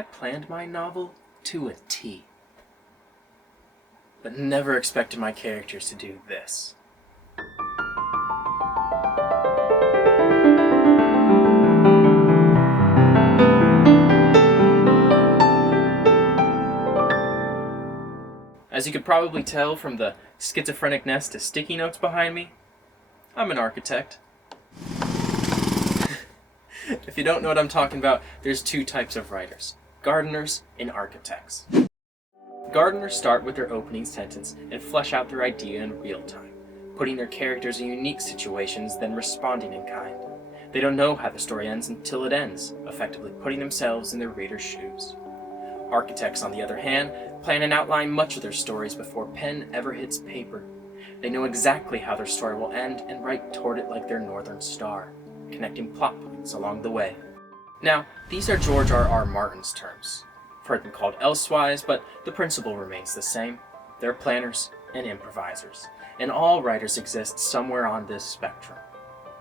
I planned my novel to a T, but never expected my characters to do this. As you could probably tell from the schizophrenic nest of sticky notes behind me, I'm an architect. If you don't know what I'm talking about, there's two types of writers: gardeners and architects. Gardeners start with their opening sentence and flesh out their idea in real time, putting their characters in unique situations, then responding in kind. They don't know how the story ends until it ends, effectively putting themselves in their reader's shoes. Architects, on the other hand, plan and outline much of their stories before pen ever hits paper. They know exactly how their story will end and write toward it like their northern star, connecting plot points along the way. Now, these are George R.R. Martin's terms. I've heard them called elsewise, but the principle remains the same. They're planners and improvisers, and all writers exist somewhere on this spectrum.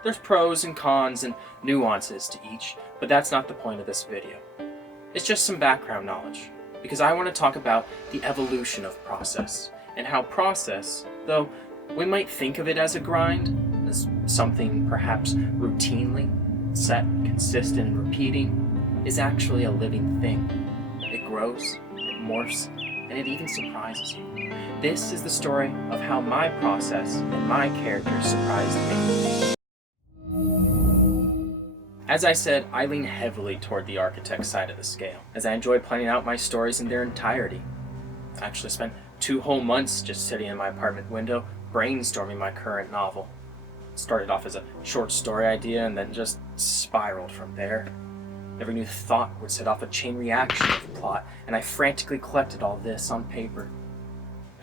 There's pros and cons and nuances to each, but that's not the point of this video. It's just some background knowledge, because I want to talk about the evolution of process, and how process, though we might think of it as a grind, as something perhaps routinely set, consistent, and repeating, is actually a living thing. It grows, it morphs, and it even surprises you. This is the story of how my process and my characters surprised me. As I said, I lean heavily toward the architect side of the scale, as I enjoy planning out my stories in their entirety. I actually spent 2 whole months just sitting in my apartment window, brainstorming my current novel. It started off as a short story idea and then just spiraled from there. Every new thought would set off a chain reaction of the plot, and I frantically collected all this on paper.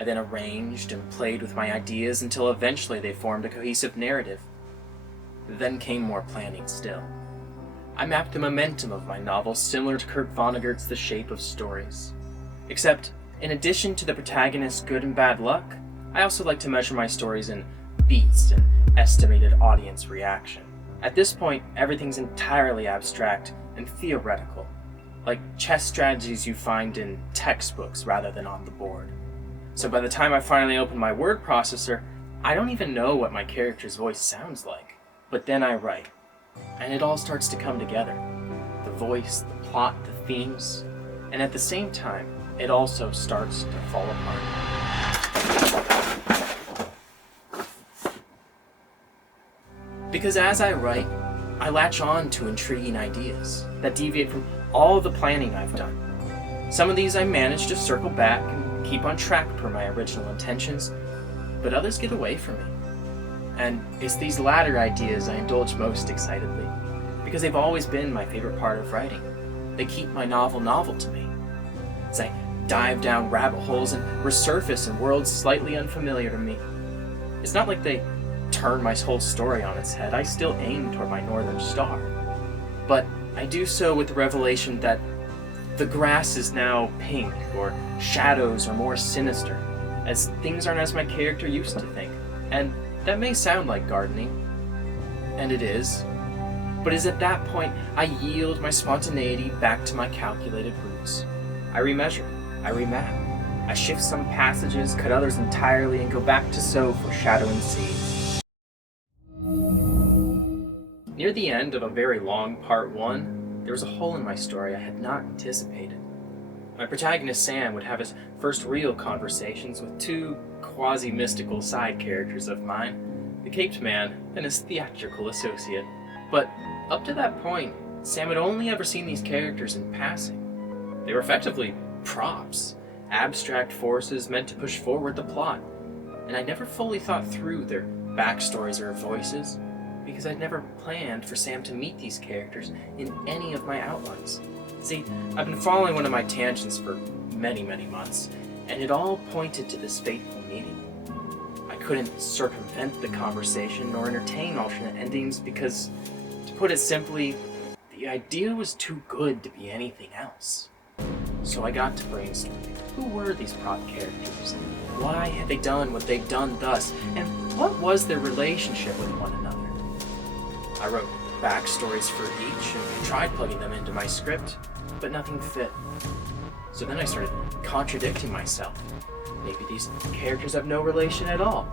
I then arranged and played with my ideas until eventually they formed a cohesive narrative. Then came more planning still. I mapped the momentum of my novel similar to Kurt Vonnegut's The Shape of Stories. Except, in addition to the protagonist's good and bad luck, I also like to measure my stories in beats and estimated audience reaction. At this point, everything's entirely abstract and theoretical, like chess strategies you find in textbooks rather than on the board. So by the time I finally open my word processor, I don't even know what my character's voice sounds like. But then I write. And it all starts to come together. The voice, the plot, the themes, and at the same time, it also starts to fall apart. Because as I write, I latch on to intriguing ideas that deviate from all the planning I've done. Some of these I manage to circle back and keep on track per my original intentions, but others get away from me. And it's these latter ideas I indulge most excitedly, because they've always been my favorite part of writing. They keep my novel novel to me. As I dive down rabbit holes and resurface in worlds slightly unfamiliar to me. It's not like they turn my whole story on its head. I still aim toward my northern star. But I do so with the revelation that the grass is now pink, or shadows are more sinister, as things aren't as my character used to think. And that may sound like gardening, and it is, but it's at that point I yield my spontaneity back to my calculated roots. I remeasure, I remap, I shift some passages, cut others entirely, and go back to sow foreshadowing seeds. Near the end of a very long part 1, there was a hole in my story I had not anticipated. My protagonist Sam would have his first real conversations with 2 quasi-mystical side characters of mine, the Caped Man and his theatrical associate. But up to that point, Sam had only ever seen these characters in passing. They were effectively props, abstract forces meant to push forward the plot, and I never fully thought through their backstories or voices, because I'd never planned for Sam to meet these characters in any of my outlines. See, I've been following one of my tangents for many months, and it all pointed to this fateful meeting. I couldn't circumvent the conversation nor entertain alternate endings because, to put it simply, the idea was too good to be anything else. So I got to brainstorming. Who were these prop characters? Why had they done what they'd done thus? And what was their relationship with one another? I wrote backstories for each and tried plugging them into my script, but nothing fit. So then I started contradicting myself. Maybe these characters have no relation at all.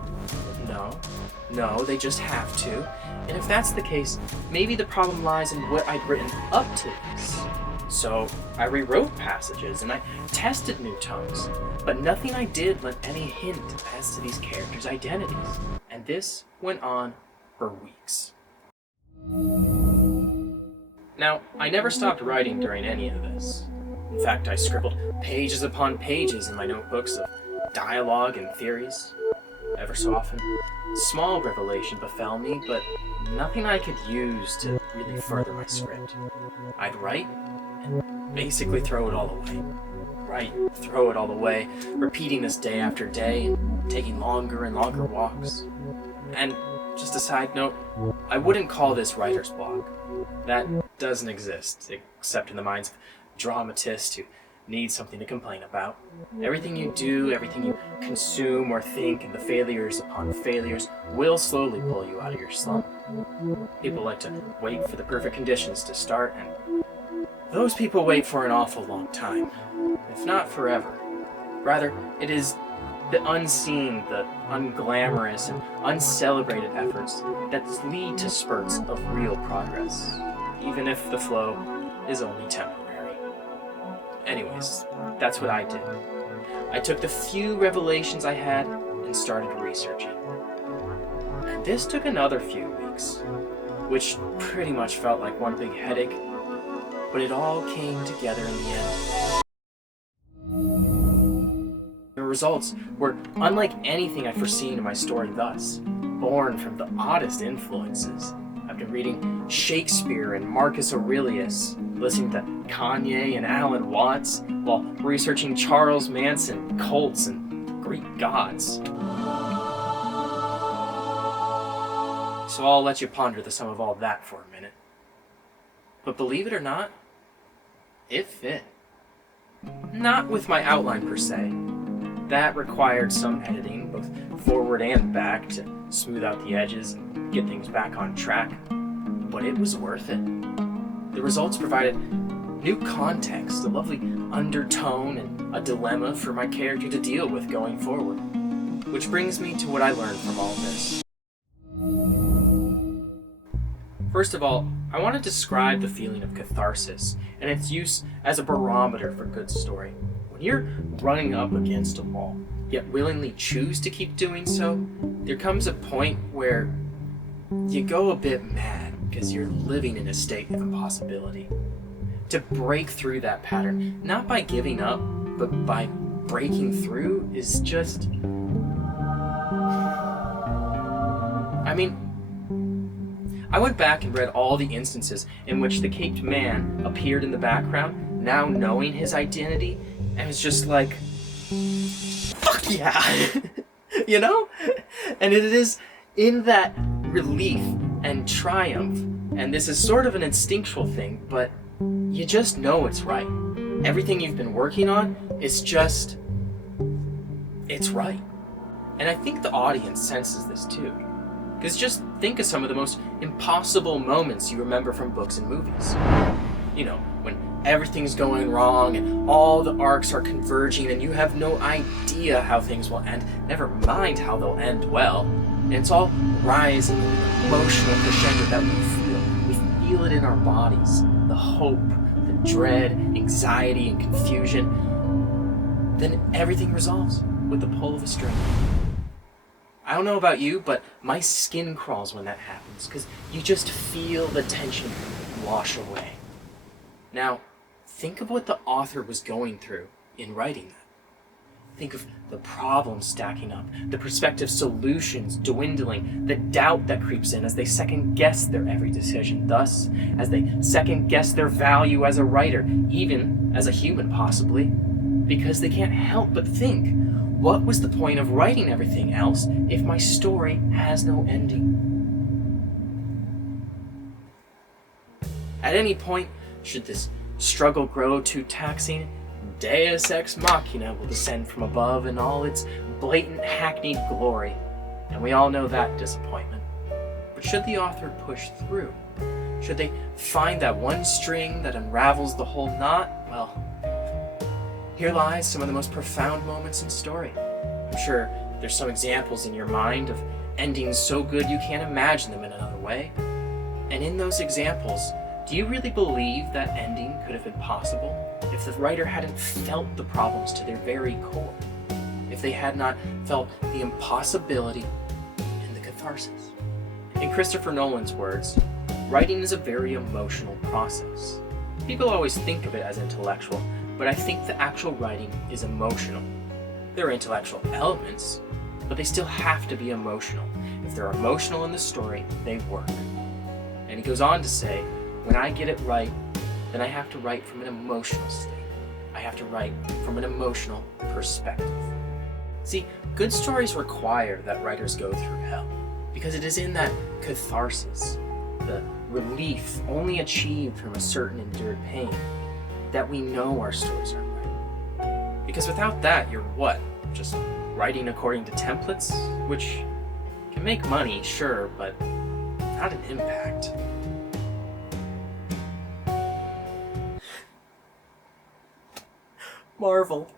No, they just have to. And if that's the case, maybe the problem lies in what I'd written up to this. So I rewrote passages and I tested new tones, but nothing I did lent any hint as to these characters' identities. And this went on for weeks. Now, I never stopped writing during any of this. In fact, I scribbled pages upon pages in my notebooks of dialogue and theories. Ever so often, small revelation befell me, but nothing I could use to really further my script. I'd write and basically throw it all away. Write, throw it all away, repeating this day after day and taking longer and longer walks. And just a side note, I wouldn't call this writer's block. That doesn't exist, except in the minds of dramatists who need something to complain about. Everything you do, everything you consume or think, and the failures upon failures will slowly pull you out of your slump. People like to wait for the perfect conditions to start, and those people wait for an awful long time, if not forever. Rather, it is the unseen, the unglamorous, and uncelebrated efforts that lead to spurts of real progress, even if the flow is only temporary. Anyways, that's what I did. I took the few revelations I had and started researching. And this took another few weeks, which pretty much felt like one big headache, but it all came together in the end. The results were unlike anything I'd foreseen in my story thus, born from the oddest influences. I've been reading Shakespeare and Marcus Aurelius, listening to Kanye and Alan Watts, while researching Charles Manson, cults, and Greek gods. So I'll let you ponder the sum of all that for a minute. But believe it or not, it fit. Not with my outline per se. That required some editing, both forward and back, to smooth out the edges and get things back on track. But it was worth it. The results provided new context, a lovely undertone, and a dilemma for my character to deal with going forward. Which brings me to what I learned from all this. First of all, I want to describe the feeling of catharsis and its use as a barometer for good story. When you're running up against a wall, yet willingly choose to keep doing so, there comes a point where you go a bit mad because you're living in a state of impossibility. To break through that pattern, not by giving up, but by breaking through, is just... I went back and read all the instances in which the caped man appeared in the background, now knowing his identity, and was just like, fuck yeah! You know? And it is in that relief and triumph, and this is sort of an instinctual thing, but you just know it's right. Everything you've been working on is just... it's right. And I think the audience senses this too. Because just think of some of the most impossible moments you remember from books and movies. You know, when everything's going wrong and all the arcs are converging and you have no idea how things will end, never mind how they'll end well. And it's all rising in an emotional crescendo that we feel. We feel it in our bodies. The hope, the dread, anxiety, and confusion. Then everything resolves with the pull of a string. I don't know about you, but my skin crawls when that happens, because you just feel the tension wash away. Now, think of what the author was going through in writing that. Think of the problems stacking up, the prospective solutions dwindling, the doubt that creeps in as they second-guess their every decision, thus, as they second-guess their value as a writer, even as a human possibly, because they can't help but think, what was the point of writing everything else if my story has no ending? At any point, should this struggle grow too taxing, Deus Ex Machina will descend from above in all its blatant hackneyed glory, and we all know that disappointment. But should the author push through? Should they find that one string that unravels the whole knot? Well, here lies some of the most profound moments in story. I'm sure there's some examples in your mind of endings so good you can't imagine them in another way. And in those examples, do you really believe that ending could have been possible if the writer hadn't felt the problems to their very core? If they had not felt the impossibility and the catharsis? In Christopher Nolan's words, writing is a very emotional process. People always think of it as intellectual, but I think the actual writing is emotional. There are intellectual elements, but they still have to be emotional. If they're emotional in the story, they work. And he goes on to say, when I get it right, then I have to write from an emotional state. I have to write from an emotional perspective. See, good stories require that writers go through hell, because it is in that catharsis, the relief only achieved from a certain endured pain, that we know our stories are right. Because without that, you're what? Just writing according to templates? Which can make money, sure, but not an impact. Marvel.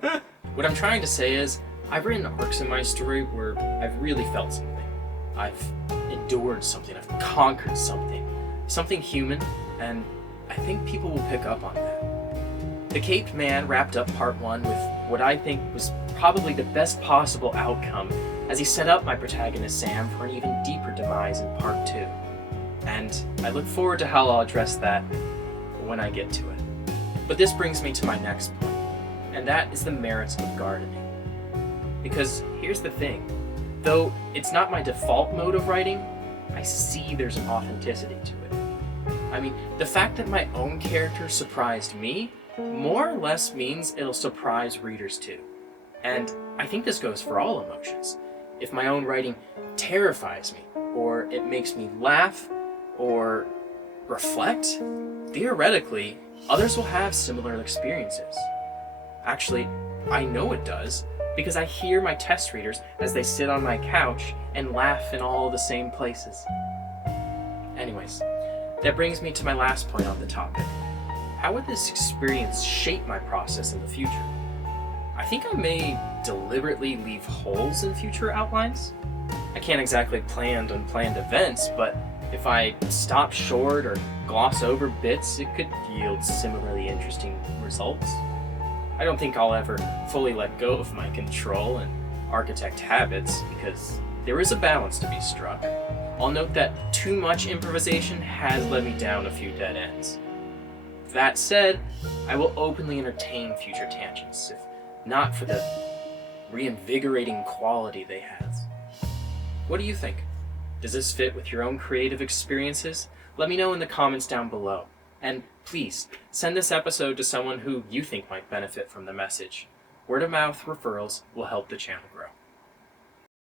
What I'm trying to say is, I've written arcs in my story where I've really felt something. I've endured something, I've conquered something human, and I think people will pick up on that. The Caped Man wrapped up part 1 with what I think was probably the best possible outcome as he set up my protagonist Sam for an even deeper demise in part 2. And I look forward to how I'll address that when I get to it. But this brings me to my next point, and that is the merits of gardening. Because here's the thing, though it's not my default mode of writing, I see there's an authenticity to it. I mean, the fact that my own character surprised me more or less means it'll surprise readers too. And I think this goes for all emotions. If my own writing terrifies me, or it makes me laugh, or reflect, theoretically, others will have similar experiences. Actually, I know it does, because I hear my test readers as they sit on my couch and laugh in all the same places. Anyways, that brings me to my last point on the topic. How would this experience shape my process in the future? I think I may deliberately leave holes in future outlines. I can't exactly plan unplanned events, but if I stop short or gloss over bits, it could yield similarly interesting results. I don't think I'll ever fully let go of my control and architect habits, because there is a balance to be struck. I'll note that too much improvisation has led me down a few dead ends. That said, I will openly entertain future tangents, if not for the reinvigorating quality they have. What do you think? Does this fit with your own creative experiences? Let me know in the comments down below. And please, send this episode to someone who you think might benefit from the message. Word of mouth referrals will help the channel grow.